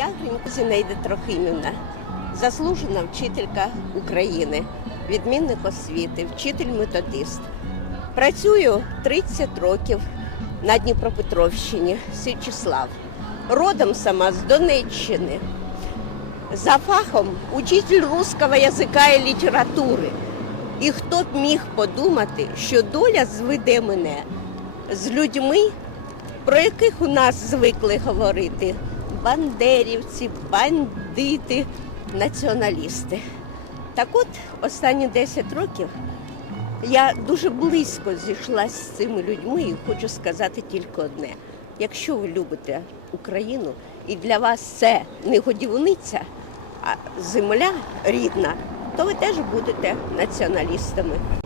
Я Гринько Зінаїда Трохимівна, заслужена вчителька України, відмінник освіти, вчитель-методист. Працюю 30 років на Дніпропетровщині, Січислав. Родом сама з Донеччини. За фахом учитель русского язика і літератури. І хто б міг подумати, що доля зведе мене з людьми, про яких у нас звикли говорити бандерівці, бандити, націоналісти. Так от останні 10 років я дуже близько зійшлася з цими людьми і хочу сказати тільки одне: якщо ви любите Україну і для вас це не годівниця, а земля рідна, то ви теж будете націоналістами.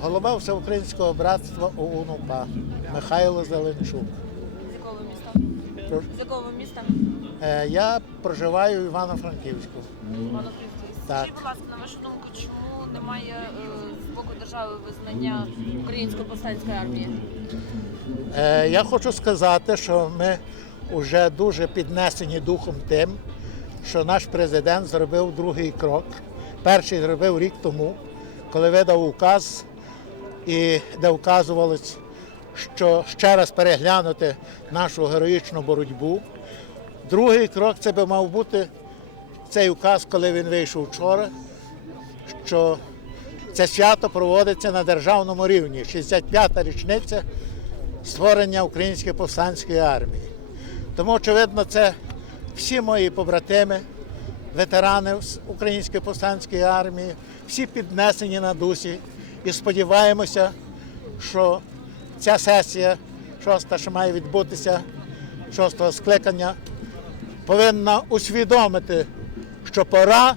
Голова Всеукраїнського братства ОУН УПА Михайло Зеленчук. З якого міста? Прошу. З якого міста? Е, Я проживаю в Івано-Франківську. Івано-Франківськ. Так. Скажіть, будь ласка, на вашу думку, чому немає е, з боку держави визнання української повстанської армії? Е, Я хочу сказати, що ми вже дуже піднесені духом тим, що наш президент зробив другий крок. Перший зробив рік тому, коли видав указ, і де вказувалось, що ще раз переглянути нашу героїчну боротьбу. Другий крок це би мав бути цей указ, коли він вийшов вчора, що це свято проводиться на державному рівні. 65-та річниця створення Української повстанської армії. Тому, очевидно, це всі мої побратими, ветерани з Української повстанської армії, всі піднесені на дусі. І сподіваємося, що ця сесія, шоста, що має відбутися, шостого скликання, повинна усвідомити, що пора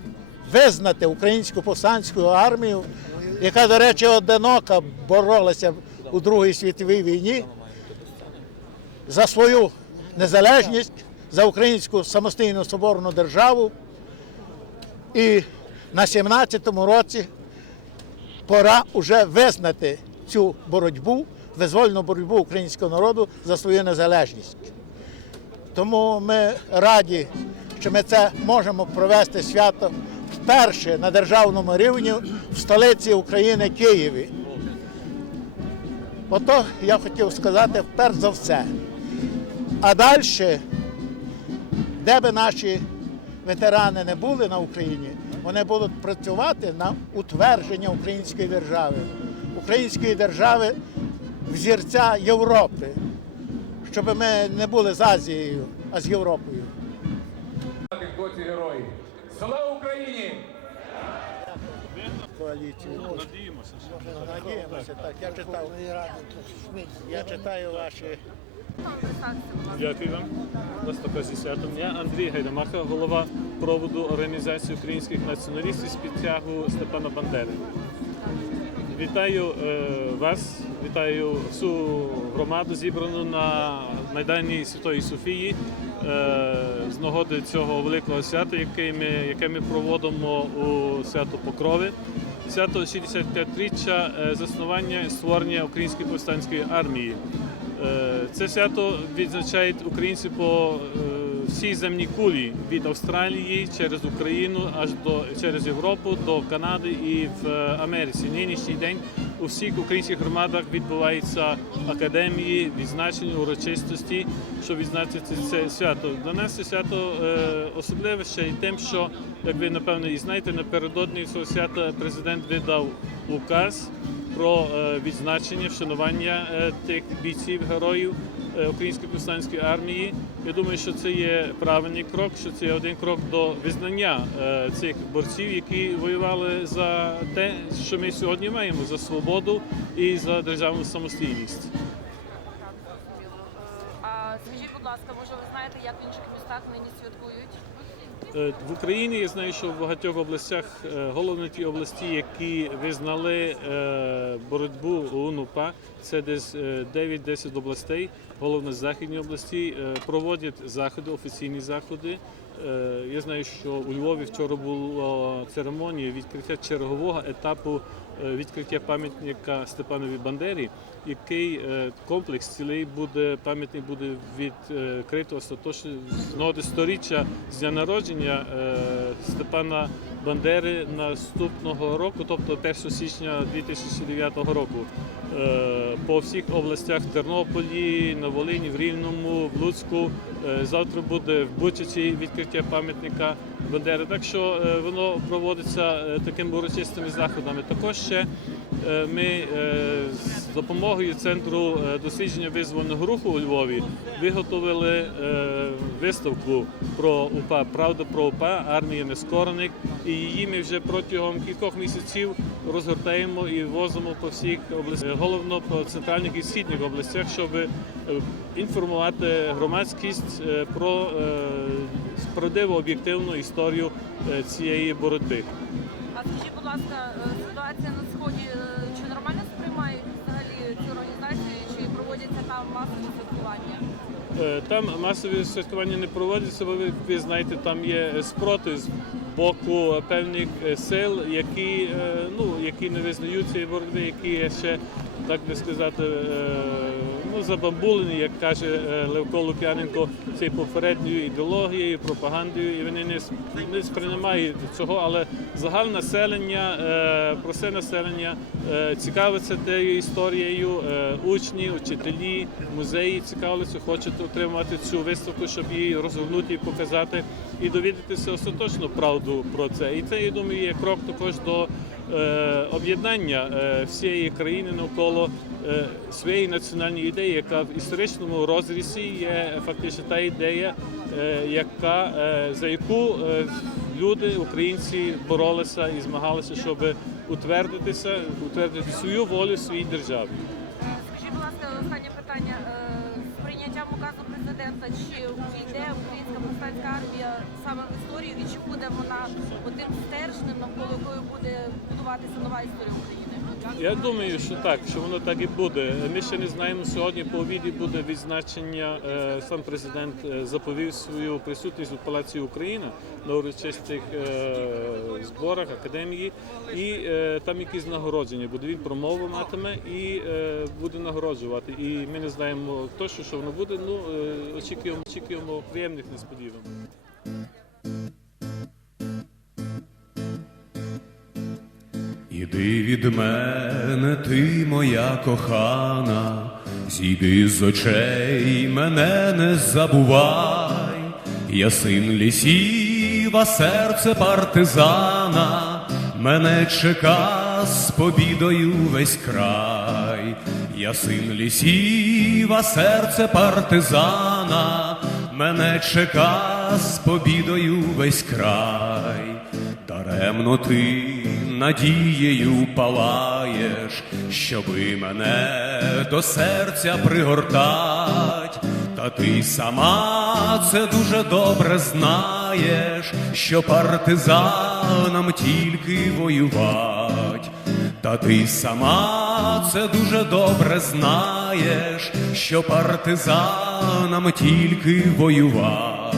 визнати українську повстанську армію, яка, до речі, одинока боролася у Другій світовій війні за свою незалежність, за українську самостійну соборну державу. І на 17-му році пора вже визнати цю боротьбу, визвольну боротьбу українського народу за свою незалежність. Тому ми раді, що ми це можемо провести свято вперше на державному рівні в столиці України Києві. Ото я хотів сказати перш за все. А далі, де би наші ветерани не були на Україні, вони будуть працювати на утвердження української держави, української держави взірця Європи, щоб ми не були з Азією, а з Європою. Герої? Слава Україні! Коаліцію. Надіємося. Так. Я читав, я читаю ваші. Дякую вам. Святом. Я Андрій Гайдамаха, голова проводу організації українських націоналістів з підтягу Степана Бандери. Вітаю е, вас, вітаю всю громаду, зібрану на Майдані Святої Софії е, з нагоди цього великого свята, яке ми, яке ми проводимо у свято Покрови. Свято 65-річчя е, заснування і створення Української повстанської армії. Е, Це свято відзначають українці по е, всій земній кулі від Австралії через Україну аж до через Європу до Канади і в Америці. Нинішній день у всіх українських громадах відбуваються академії, відзначення, урочистості, що відзначити це свято. Для нас це свято е, особливе ще й тим, що як ви напевно і знаєте, напередодні цього свята президент видав указ про е, відзначення, вшанування е, тих бійців, героїв Української повстанської армії. Я думаю, що це є правильний крок, що це є один крок до визнання е, цих борців, які воювали за те, що ми сьогодні маємо за свободу і за державну самостійність. Е, А скажіть, будь ласка, може ви знаєте, як в інших містах нині святкують? Е, В Україні я знаю, що в багатьох областях, е, головно ті області, які визнали е, боротьбу ОУН-УПА, це десь е, 9-10 областей, головно західні області, проводять заходи, офіційні заходи. Е, Я знаю, що у Львові вчора була церемонія відкриття чергового етапу е, відкриття пам'ятника Степанові Бандері, який е, комплекс цілий буде пам'ятник буде відкрито остаточно з сторіччя з дня народження Степана Бандери наступного року, тобто 1 січня 2009 року. Е, По всіх областях Тернополі, на Волині, в Рівному, в Луцьку. Е, Завтра буде в Бучачі відкриття пам'ятника Бандери. Так що е, воно проводиться такими урочистими заходами. Також ще ми е, з допомогою центру е, дослідження визвольного руху у Львові виготовили е, виставку про УПА Правда про УПА армія нескорених. І її ми вже протягом кількох місяців розгортаємо і возимо по всіх областях, головно по центральних і східних областях, щоб е, інформувати громадськість е, про е, справедливу об'єктивну історію е, цієї боротьби. А скажіть, будь ласка, Там масові святкування не проводяться, бо ви, ви знаєте, там є спротив з боку певних е, сил, які, е, ну, які не визнають цієї боротьби, які ще, так би сказати, е, ну, забамбулені, як каже е, Левко Лук'яненко, цією попередньою ідеологією, пропагандою, і вони не, не сприймають цього, але загальне населення, е, просте населення цікавиться тією історією, учні, учителі, музеї цікавляться, хочуть отримати цю виставку, щоб її розгорнути і показати, і довідатися остаточно правду про це. І це, я думаю, є крок також до об'єднання е, всієї країни навколо е, своєї національної ідеї, яка в історичному розрізі є фактично та ідея, е, яка, е, за яку е, люди, українці, боролися і змагалися, щоб утвердитися, утвердити свою волю своїй державі. Скажіть, будь ласка, останнє питання. Е, З прийняттям указу президента, чи увійде українська повстанська армія саме в історію, і чи буде вона одним стержнем, навколо якої буде будуватися нова історія України? Я думаю, що так, що воно так і буде. Ми ще не знаємо. Сьогодні по обіді буде відзначення. е, Сам президент е, заповів свою присутність у Палаці Україна на урочистих е, зборах академії, і там якісь нагородження буде. Він промову матиме і буде нагороджувати. І ми не знаємо точно, що воно буде. Ну очікуємо, очікуємо приємних несподіванок. Іди від мене, ти моя кохана, зійди з очей, мене не забувай, я син лісів, а серце партизана, мене чека з побідою весь край, я син лісів, а серце партизана, мене чека з побідою весь край. Даремно ти надією палаєш, щоби мене до серця пригортать, та ти сама це дуже добре знаєш, що партизанам тільки воювать. Та ти сама це дуже добре знаєш, що партизанам тільки воювать.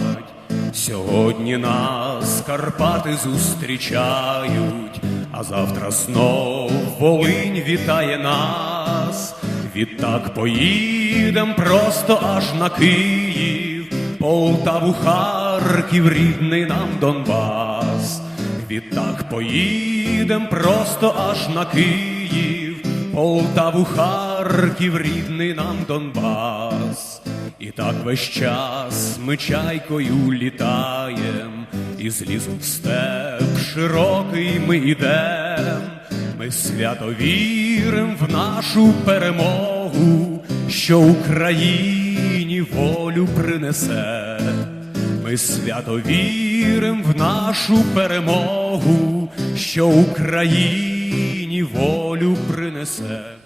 Сьогодні нас Карпати зустрічають, а завтра знов Волинь вітає нас. Відтак поїдем просто аж на Київ, Полтаву, Харків, рідний нам Донбас. Відтак поїдем просто аж на Київ, Полтаву, Харків, рідний нам Донбас. І так весь час ми чайкою літаєм, і з лісу в степ широкий ми йдем. Ми свято вірим в нашу перемогу, що Україні волю принесе. Ми свято вірим в нашу перемогу, що Україні волю принесе.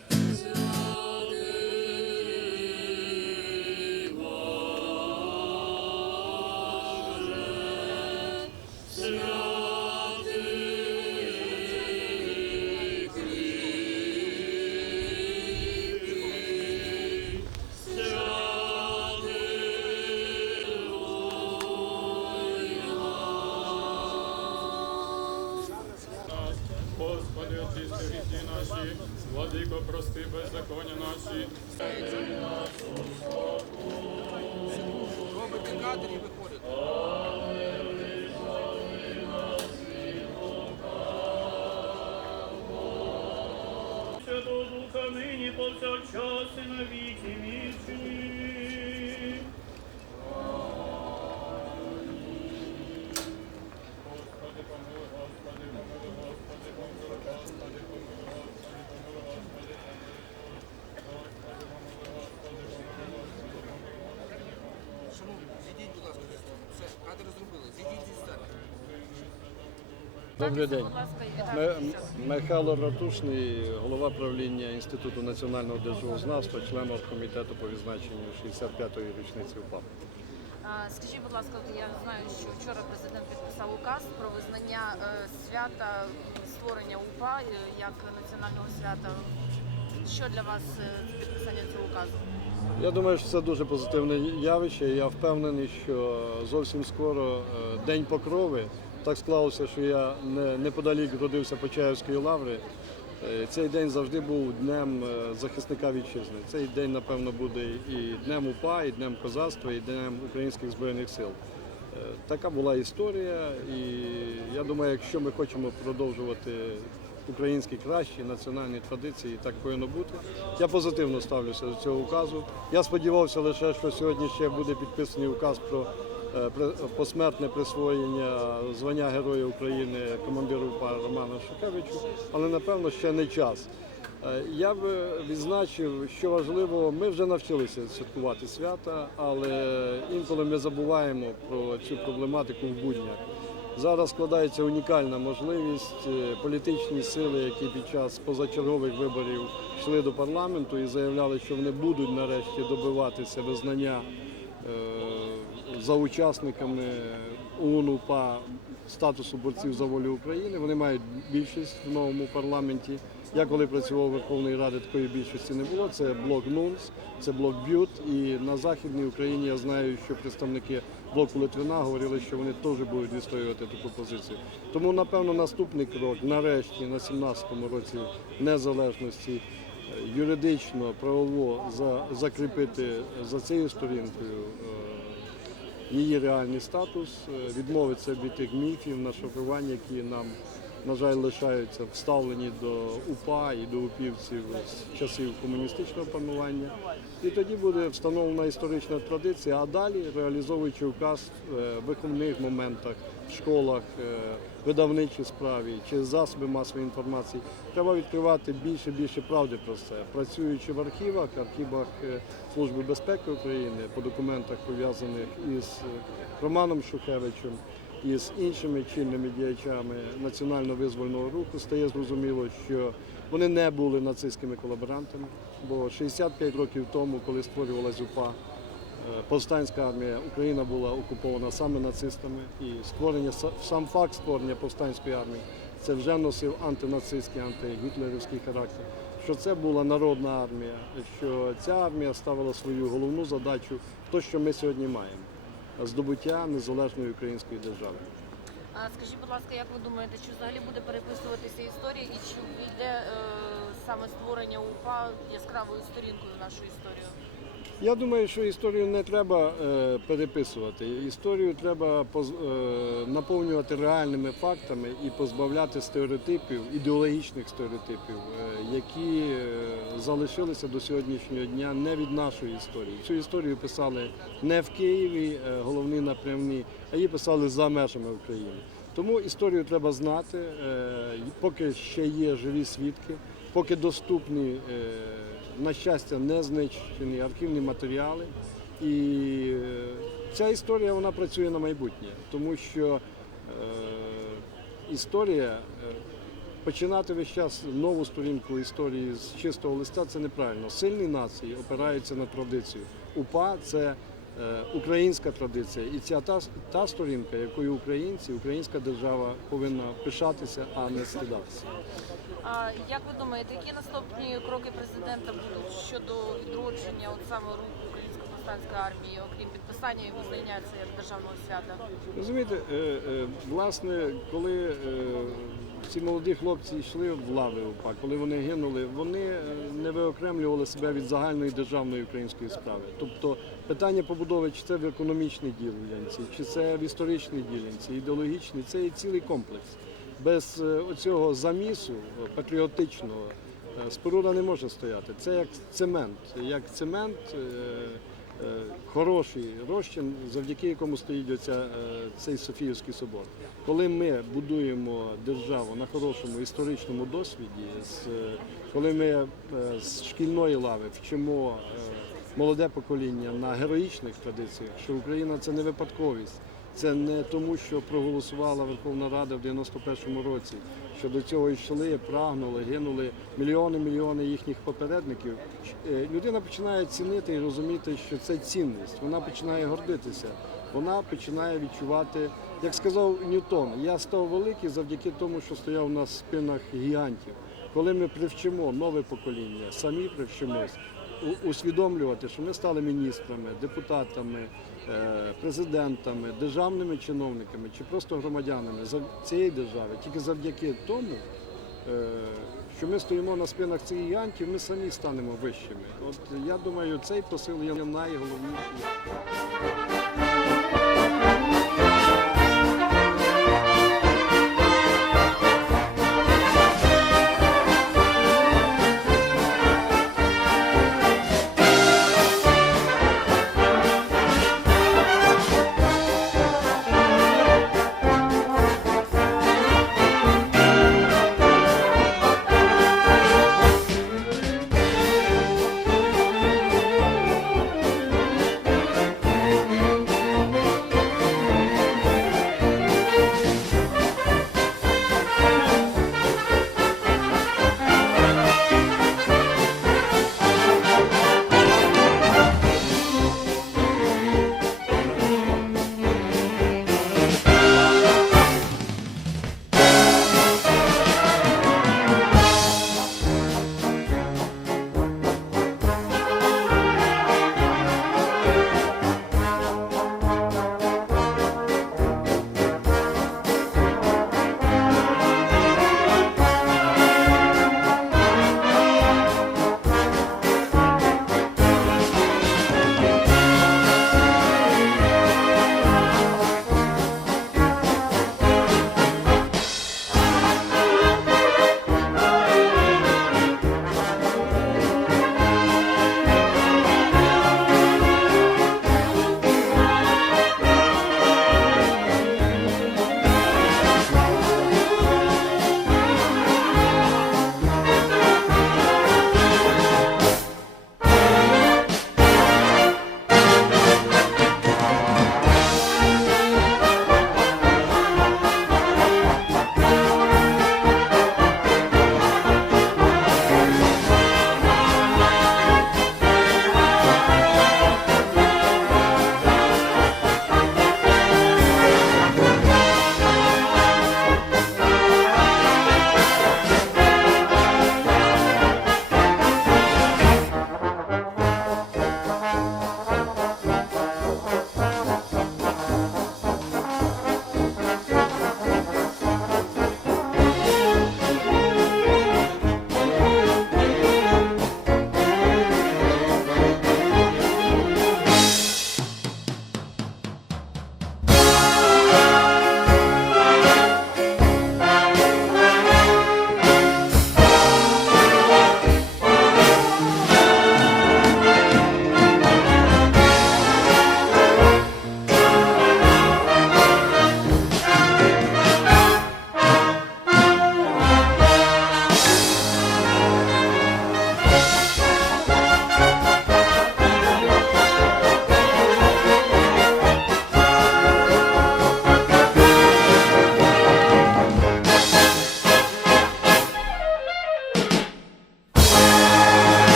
Наші, владико, прости беззаконня наші. Святого Духа нині повсякчас і на віки Добрий день. Вітаю. Михайло Ратушний, голова правління Інституту національного державознавства, член комітету по відзначенню 65-ї річниці УПА. А, Скажіть, будь ласка, от я знаю, що вчора президент підписав указ про визнання е, свята створення УПА е, як національного свята. Що для вас е, підписання цього указу? Я думаю, що це дуже позитивне явище. Я впевнений, що зовсім скоро е, День Покрови. Так склалося, що я неподалік родився Почаївської лаври. Е, Цей день завжди був днем е, захисника вітчизни. Цей день, напевно, буде і днем УПА, і днем козацтва, і днем українських збройних сил. Е, Така була історія, і я думаю, якщо ми хочемо продовжувати українські кращі національні традиції, так повинно бути. Я позитивно ставлюся до цього указу. Я сподівався лише, що сьогодні ще буде підписаний указ про посмертне присвоєння звання Героя України командиру УПА Роману Шухевичу, але напевно ще не час. Е, Я б відзначив, що важливо, ми вже навчилися святкувати свята, але інколи ми забуваємо про цю проблематику в буднях. Зараз складається унікальна можливість е, політичні сили, які під час позачергових виборів йшли до парламенту і заявляли, що вони будуть нарешті добиватися визнання е, за учасниками ОУН-УПА статусу борців за волю України. Вони мають більшість в новому парламенті. Я коли працював у Верховної Ради, такої більшості не було. Це блок НУНС, це блок БЮТ. І на Західній Україні я знаю, що представники блоку Литвина говорили, що вони теж будуть відстоювати таку позицію. Тому, напевно, наступний крок, нарешті, на 17-му році незалежності, е, юридично, правово за, закріпити за цією сторінкою. Е, її реальний статус, е, відмовитися від тих міфів, нашарувань, які нам, на жаль, лишаються вставлені до УПА і до упівців з часів комуністичного панування. І тоді буде встановлена історична традиція, а далі, реалізовуючи указ е, в виховних моментах, в школах, е, видавничій справі чи засоби масової інформації, треба відкривати більше більше правди про це. Працюючи в архівах, архівах е, Служби безпеки України по документах пов'язаних із е, Романом Шухевичем і з іншими чинними діячами національно-визвольного руху, стає зрозуміло, що вони не були нацистськими колаборантами, бо 65 років тому, коли створювалась УПА, Повстанська армія Україна була окупована саме нацистами, і створення сам факт створення повстанської армії це вже носив антинацистський, антигітлерівський характер. Що це була народна армія, що ця армія ставила свою головну задачу, то що ми сьогодні маємо здобуття незалежної української держави. А скажіть, будь ласка, як ви думаєте, чи взагалі буде переписуватися історія і чи війде е, саме створення УПА яскравою сторінкою в нашу історію? Я думаю, що історію не треба е, переписувати. Історію треба поз- е, наповнювати реальними фактами і позбавляти стереотипів, ідеологічних стереотипів, е, які залишилися до сьогоднішнього дня не від нашої історії. Цю історію писали не в Києві, головні напрямні, а її писали за межами України. Тому історію треба знати, поки ще є живі свідки, поки доступні. На щастя, не знищені архівні матеріали. І е, ця історія вона працює на майбутнє, тому що е, історія е, починати весь час нову сторінку історії з чистого листа це неправильно. Сильні нації опираються на традицію. УПА це українська традиція, і ця та, та сторінка, якою українці, українська держава повинна пишатися, а не стидатися. А як ви думаєте, які наступні кроки президента будуть щодо відродження от саме руху української повстанської армії, окрім підписання і визнання це як державного свята? Розумієте, е, е, власне, коли е, ці молоді хлопці йшли в лави УПА, коли вони гинули, вони не виокремлювали себе від загальної державної української справи. Тобто питання побудови, чи це в економічній ділянці, чи це в історичній ділянці, ідеологічній, це є цілий комплекс. Без е, оцього замісу е, патріотичного е, споруда не може стояти. Це як цемент, як цемент. хороший розчин, завдяки якому стоїть оця, цей Софіївський собор. Коли ми будуємо державу на хорошому історичному досвіді, коли ми з шкільної лави вчимо молоде покоління на героїчних традиціях, що Україна це не випадковість. Це не тому, що проголосувала Верховна Рада в 91-му році, що до цього йшли, прагнули, гинули мільйони, мільйони їхніх попередників. Е, Людина починає цінити і розуміти, що це цінність. Вона починає гордитися. Вона починає відчувати, як сказав Ньютон, я став великий завдяки тому, що стояв на спинах гігантів. Коли ми привчимо нове покоління, самі привчимось усвідомлювати, що ми стали міністрами, депутатами, президентами, державними чиновниками чи просто громадянами цієї держави, тільки завдяки тому, е, що ми стоїмо на спинах цих янтів, ми самі станемо вищими. От я думаю, цей посил є найголовніший.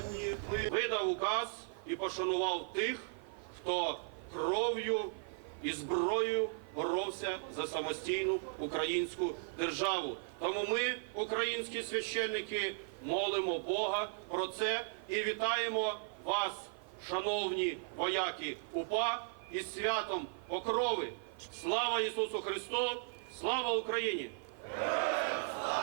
Сьогодні видав указ і пошанував тих, хто кров'ю і зброєю боровся за самостійну українську державу. Тому ми, українські священники, молимо Бога про це і вітаємо вас, шановні вояки УПА, із святом Покрови. Слава Ісусу Христу! Слава Україні! Велика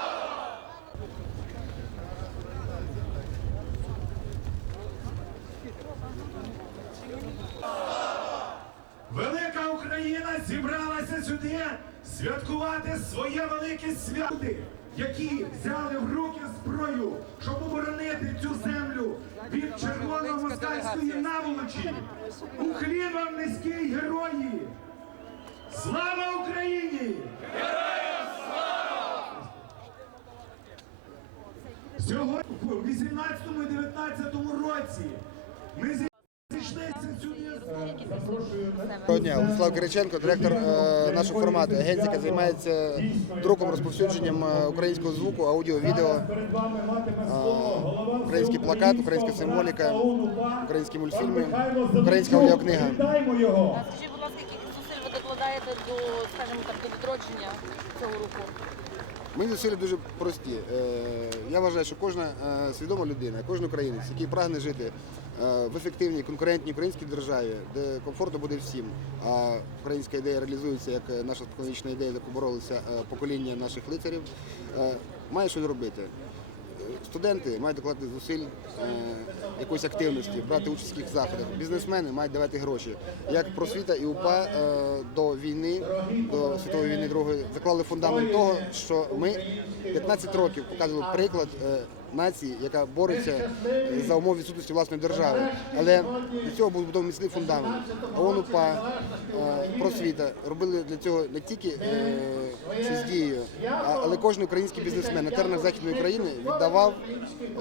Україна зібралася сюди святкувати своє велике свято, які взяли в руки зброю, щоб оборонити цю землю від червоно-москальської наволочі. Уклін вам низький герої! Слава Україні! Героям! Сьогодні в 18 і 19 році ми. Запрошую Доброго дня, Владислав Кириченко, директор е, нашого формату, агенція, яка займається друком, розповсюдженням е, українського звуку, аудіо, відео, е, український плакат, українська символіка, українські мультфільми, українська аудіокнига. Скажіть, будь ласка, яких зусиль ви докладаєте до, скажімо так, до відродження цього руху? Мої зусилля дуже прості. Я вважаю, що кожна свідома людина, кожен українець, який прагне жити в ефективній, конкурентній українській державі, де комфортно буде всім, а українська ідея реалізується як е, наша споконвічна ідея, за яку боролися е, покоління наших лицарів, е, має щось робити. Студенти мають докладати зусиль е, якоїсь активності, брати участь в яких заходах. Бізнесмени мають давати гроші. Як просвіта і УПА е, до війни, до світової війни другої, заклали фундамент того, що ми 15 років показували приклад е, нації, яка бореться за умов відсутності власної держави. Але для цього був збудований міцний фундамент. ООН УПА, е, просвіта робили для цього не тільки е, з дією, але кожен український бізнесмен на теренах Західної України віддавав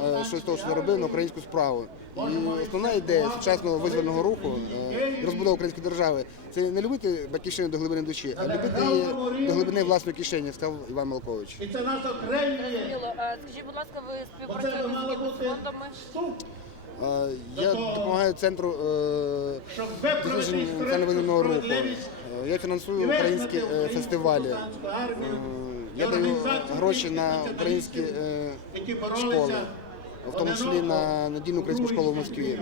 е, щось того, що робив на українську справу. І основна ідея сучасного визвольного руху е, розбудови української держави це не любити батьківщину до глибини душі, а любити її до глибини власної кишені, сказав Іван Малкович. І це наш окремі. Скажіть, будь ласка, ви співпрацюєте з якимись фондами? Е, Я допомагаю центру е, національно-визвольного руху. Е, Я фінансую українські е, фестивалі. Е, Я даю гроші на українські е, школи, в тому числі на надійну українську школу в Москві.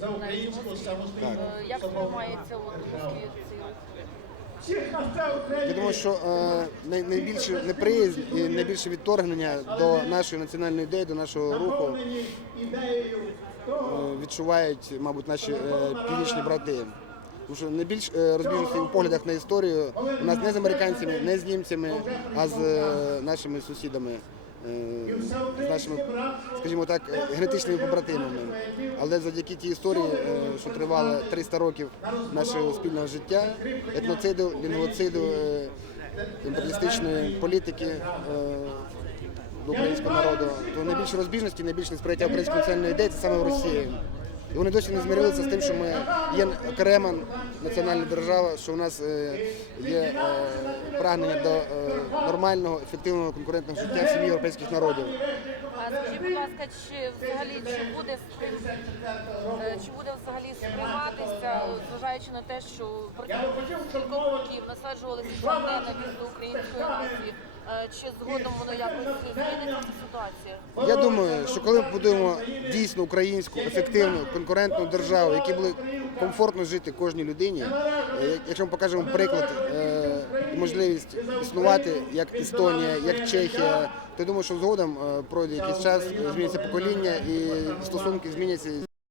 За українську самостійну. Як сприймається от Москві цей рух? Я думаю, що е, най- найбільше неприязнь і найбільше відторгнення до нашої національної ідеї, до нашого руху е, відчувають, мабуть, наші е, північні брати. Тому що найбільш е, розбіжностей у поглядах на історію у нас не з американцями, не з німцями, а з е, нашими сусідами, з нашими, скажімо так, е, генетичними побратимами. Але завдяки тій історії, е, що тривала 300 років нашого спільного життя, етноциду, лінгвоциду, е, імперіалістичної політики. е, До українського народу, то найбільше розбіжності, найбільше несприйняття української національної ідеї це саме в Росії. І вони досі не змирилися з тим, що ми є окрема національна держава, що у нас е, є е, прагнення до е, нормального, ефективного конкурентного життя в сім'ї європейських народів. Скажіть, будь ласка, чи взагалі чи буде чи буде взагалі сприйматися, зважаючи на те, що протягом кількох років насаджувалися планета до української нації, чи згодом воно якось зміниться ситуація? Я думаю, що коли ми будуємо дійсно українську, ефективну, конкурентну державу, в якій буде комфортно жити кожній людині, е, якщо ми покажемо приклад е, можливість існувати як Естонія, як Чехія, то я думаю, що згодом е, пройде якийсь час, е, зміниться покоління і стосунки зміняться